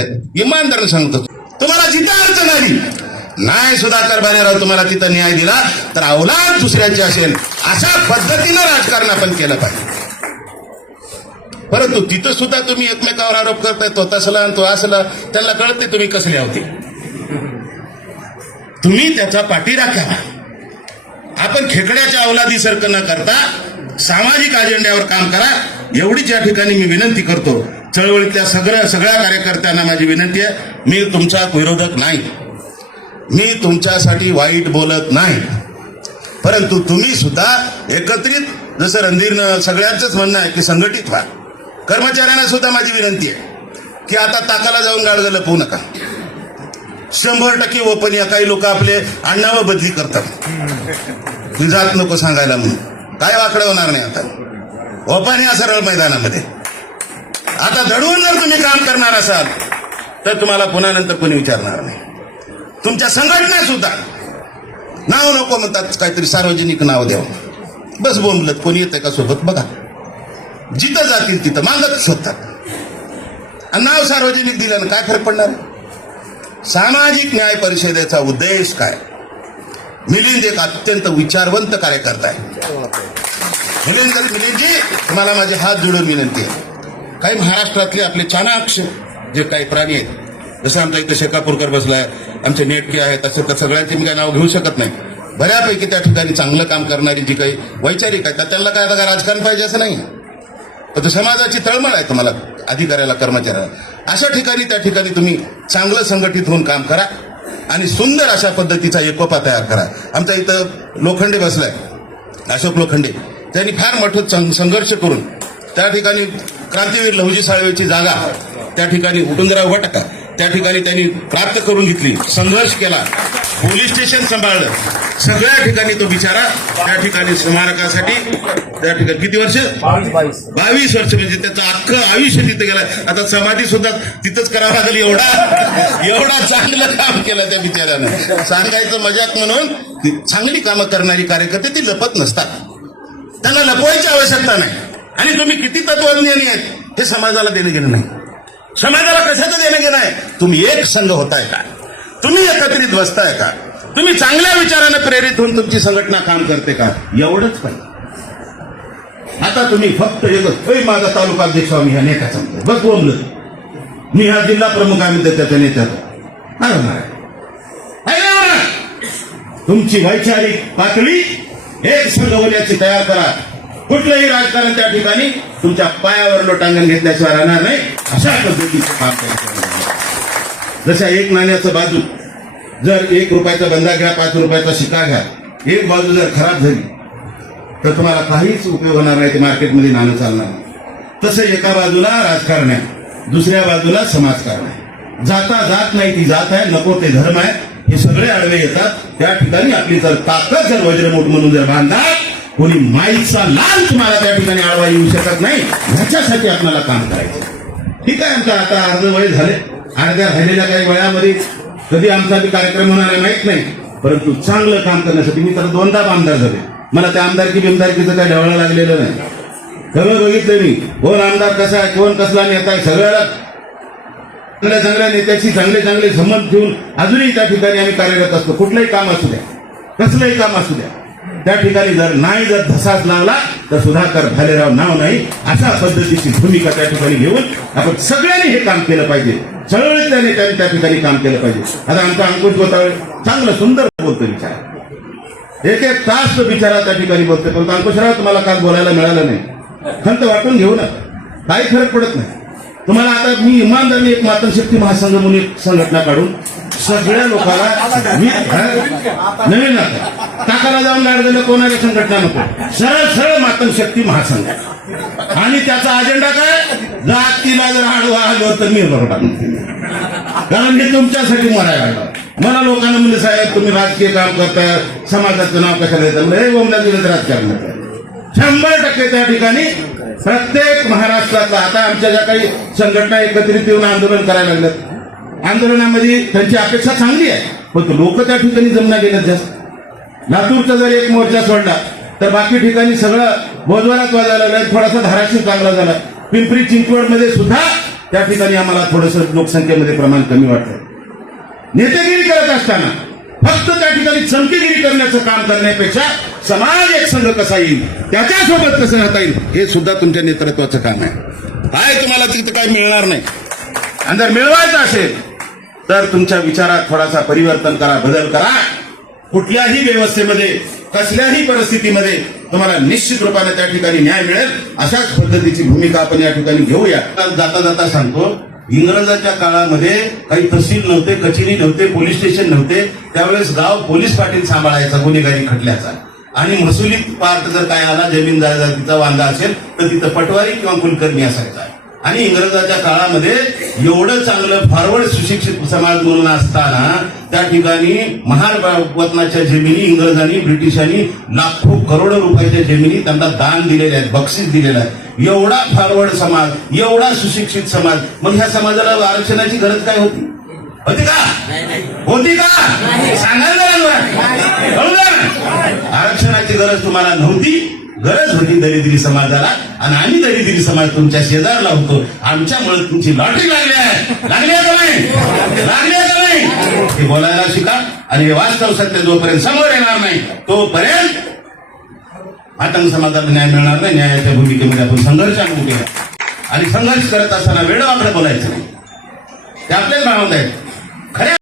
आहेत इमानदार सांगतो. तुम्हाला जिथं अडचण आली नाही सुधाकर भालेराव तुम्हाला तिथं न्याय दिला तर अवलाद दुसऱ्याची असेल अशा पद्धतीनं राजकारण आपण केलं पाहिजे. परंतु तिथं सुद्धा तुम्ही एकमेकावर आरोप करताय तो तसला आणि तो असला त्यांना कळत नाही तुम्ही कसले होते. तुम्ही त्याचा पाठीराखा. आपण खेकड्याच्या अवलादीसारखं न करता सामाजिक अजेंड्यावर काम करा एवढीच या ठिकाणी मी विनंती करतो. चळवळीतल्या सगळ्या कार्यकर्त्यांना माझी विनंती आहे. मी तुमचा विरोधक नाही, मी तुमच्यासाठी वाईट बोलत नाही, परंतु तुम्ही सुद्धा एकत्रित जसं रणधीरनं सगळ्यांचंच म्हणणं आहे की संघटित व्हा. कर्मचाऱ्यांना सुद्धा माझी विनंती आहे की आता ताकाला जाऊन गाडगं लपवू नका. 100% ओपन या काही लोक आपले आडनावं बदली करतात. जात नको सांगायला म्हणून काय वाकडं होणार नाही. आता ओपन या सरळ मैदानामध्ये आता दडवून जर तुम्ही काम करणार असाल तर तुम्हाला पुन्हा नंतर कोणी विचारणार नाही. तुमच्या संघटना सुद्धा नाव नको म्हणतात काहीतरी सार्वजनिक नाव द्यावं बस बोंबलत कोणी येतंय का सोबत बघा जिथं जातील तिथं मागत शोधतात आणि नाव सार्वजनिक दिल्यानं काय फरक पडणार. सामाजिक न्याय परिषदेचा उद्देश काय. मिलिंद एक अत्यंत विचारवंत कार्यकर्ता आहे. मिलिंदजी तुम्हाला माझे हात जोडून विनंती आहे. काही महाराष्ट्रातले आपले चाणाक्ष जे काही प्राणी आहेत जसं आमच्या इथं शेकापूरकर बसलाय आमचे नेटके आहेत तसं तर सगळ्यांचे मी काय नाव घेऊ शकत नाही. बऱ्यापैकी त्या ठिकाणी चांगलं काम करणारी जी काही वैचारिक आहेत त्यांना काय आता राजकारण पाहिजे असं नाही. तर समाजाची तळमळ आहे तुम्हाला अधिकाऱ्याला कर्मचाऱ्याला. अशा ठिकाणी त्या ठिकाणी तुम्ही चांगलं संघटित होऊन काम करा आणि सुंदर अशा पद्धतीचा एकोपा तयार करा. आमच्या इथं लोखंडे बसलाय अशोक लोखंडे त्यांनी फार मोठं संघर्ष करून त्या ठिकाणी क्रांतीवीर लहुजी साळवेची जागा त्या ठिकाणी उटुंजरा उभा टाका त्या ठिकाणी त्यांनी प्राप्त करून घेतली. संघर्ष केला, पोलीस स्टेशन सांभाळलं, सगळ्या ठिकाणी तो बिचारा त्या ठिकाणी स्मारकासाठी त्या ठिकाणी किती वर्ष 22 वर्ष म्हणजे त्याचं अख्खं आयुष्य तिथं गेलं. आता समाधी सुद्धा तिथंच करावं लागेल एवढा चांगलं काम केलं त्या बिचाऱ्यानं. सांगायचं मजाक म्हणून चांगली कामं करणारी कार्यकर्ते ती लपत नसतात. त्यांना लपवायची आवश्यकता नाही. आणि तुम्ही किती तत्वज्ञानी आहेत हे समाजाला देणं घेणं नाही. समाजाला कशाचं देणं घेणं आहे. तुम्ही एक संघ होताय का, तुम्ही एकत्रित बसताय का, तुम्ही चांगल्या विचारानं प्रेरित होऊन तुमची संघटना काम करते का एवढंच पाहिजे. आता तुम्ही फक्त एकच माझा तालुका अध्यक्ष मी ह्या नेत्याचा बस बोललो मी हा जिल्हा प्रमुख आहे त्याच्या नेत्याचा. तुमची वैचारिक पातळी एक संघ होण्याची तयार करा. कुठलंही राजकारण त्या ठिकाणी तुमच्या पायावर लोटांगण घेतल्याशिवाय राहणार नाही. अशा पद्धतीचं काम करायचं. जशा एक नाण्याचं बाजू जर 1 रुपयाचा बंदा घ्या 5 रुपयाचा शिका घ्या एक बाजू जर खराब झाली तर तुम्हाला काहीच उपयोग होणार नाही. ते मार्केटमध्ये नाणं चालणार नाही. तसं एका बाजूला राजकारण आहे दुसऱ्या बाजूला समाजकारण आहे. जाता जात नाही ती जात आहे नको ते धर्म आहे हे सगळे आडवे येतात. त्या ठिकाणी आपली जर ताकद जर वज्रमूठ म्हणून जर बांधा कोणी माईचा लाल तुम्हाला त्या ठिकाणी आडवा येऊ शकत नाही. ह्याच्यासाठी आपल्याला काम करायचं. ठीक आहे आमचा आता अर्ध वय झाले. अर्ध्या राहिलेल्या काही वयामध्ये कधी आमचा कार्यक्रम होणार आहे माहित नाही. परंतु चांगलं काम करण्यासाठी मी तर 2दा आमदार झाले. मला त्या आमदारकीचं काही ढवळा लागलेलं नाही. सगळं बघितलं मी कोण आमदार कसा आहे कोण कसला नेता आहे. सगळ्याला चांगल्या नेत्याशी चांगले संबंध ठेवून अजूनही त्या ठिकाणी आम्ही कार्यरत असतो. कुठलंही काम असू द्या कसलंही काम असू द्या त्या ठिकाणी जर धसाच लावला तर सुधाकर भालेराव नाव नाही अशा पद्धतीची भूमिका त्या ठिकाणी घेऊन आपण सगळ्यांनी हे काम केलं पाहिजे. चळवळीतल्या नेत्यांनी त्या ठिकाणी काम केलं पाहिजे. आता आमचा अंकुश गोतावळे चांगलं सुंदर बोलतो विचार 1 तास तो बिचारा त्या ठिकाणी बोलतोय. पण अंकुशराव तुम्हाला काल बोलायला मिळालं नाही. खंत वाटून घेऊ ना काही फरक पडत नाही. तुम्हाला आता मी इमानदारी एक मातृशक्ती महासंघ म्हणून एक संघटना काढून सगळ्या लोकांना नवीन टाकाला जाऊन गाडलेलं कोणाला संघटना नको. सरळ मातृशक्ती महासंघ आणि त्याचा अजेंडा काय जातीला जर आडवा आलो तर मी बरोबर कारण हे तुमच्यासाठी मरायला मला लोकांना म्हणजे साहेब तुम्ही राजकीय काम करताय समाजाचं नाव कशाला येतं हे बोमला दिलं राजकारण 100% त्या ठिकाणी प्रत्येक महाराष्ट्रातला आता आमच्या ज्या काही संघटना एकत्रित येऊन आंदोलन करायला लागल्यात आंदोलनामध्ये त्यांची अपेक्षा चांगली आहे. पण लोक त्या ठिकाणी जमना गेल्यात जास्त. लातूरचा जर एक मोर्चा सोडला तर बाकी ठिकाणी सगळं बोजवारात वाजायला लागलं. थोडासा धाराशिव चांगला झाला. पिंपरी चिंचवड मध्ये सुद्धा त्या ठिकाणी आम्हाला थोडंसं लोकसंख्येमध्ये प्रमाण कमी वाटतं. नेतेगिरी करत असताना फक्त त्या ठिकाणी चमकेगिरी करण्याचं काम करण्यापेक्षा समाज एक संघ कसा येईल, त्याच्यासोबत कसं राहता येईल, हे सुद्धा तुमच्या नेतृत्वाचं काम आहे. काय तुम्हाला तिथं काही मिळणार नाही. आणि जर मिळवायचं असेल तर तुमच्या विचारात थोडासा परिवर्तन करा, बदल करा. कुठल्याही व्यवस्थेमध्ये कसल्याही परिस्थितीमध्ये तुम्हाला निश्चित रूपाने त्या ठिकाणी न्याय मिळेल, अशाच पद्धतीची भूमिका आपण या ठिकाणी घेऊया. जाता जाता सांगतो, इंग्रजाच्या काळामध्ये काही तहसील नव्हते, कचेरी नव्हते, पोलीस स्टेशन नव्हते. त्यावेळेस गाव पोलीस पाटील सांभाळायचा गुन्हेगारी खटल्याचा. आणि महसुली पार्ट जर काय आला, जमीन जायदादीचा वांदा असेल तर तिथं पटवारी किंवा कुलकर्णी असायचा. आणि इंग्रजाच्या काळामध्ये एवढं चांगलं फॉरवर्ड सुशिक्षित समाज म्हणून असताना त्या ठिकाणी महारवतनाच्या जमिनी इंग्रजांनी, ब्रिटिशांनी लाखो करोडो रुपयाच्या जमिनी त्यांना दान दिलेल्या आहेत, बक्षीस दिलेलं आहे. एवढा फॉरवर्ड समाज, एवढा सुशिक्षित समाज, मग ह्या समाजाला आरक्षणाची गरज काय होती? होती का? होती का? सांगायला आरक्षणाची गरज तुम्हाला नव्हती. गरज होती दरिद्री समाजाला. आणि आम्ही दरिद्री समाज तुमच्या शेजारला होतो. आमच्यामुळे तुमची लॉटरी लागली आहे. लागली आहे का नाही? लागली आहे का नाही? हे बोलायला शिका. आणि हे वास्तव सत्य जोपर्यंत समोर येणार नाही तोपर्यंत मातंग समाजाला न्याय मिळणार नाही. न्यायाच्या भूमिकेमध्ये आपण संघर्ष अनुभव केला. आणि संघर्ष करत असताना वेळ आपल्याला बोलायचं नाही. ते आपल्याच भावना आहेत. खऱ्या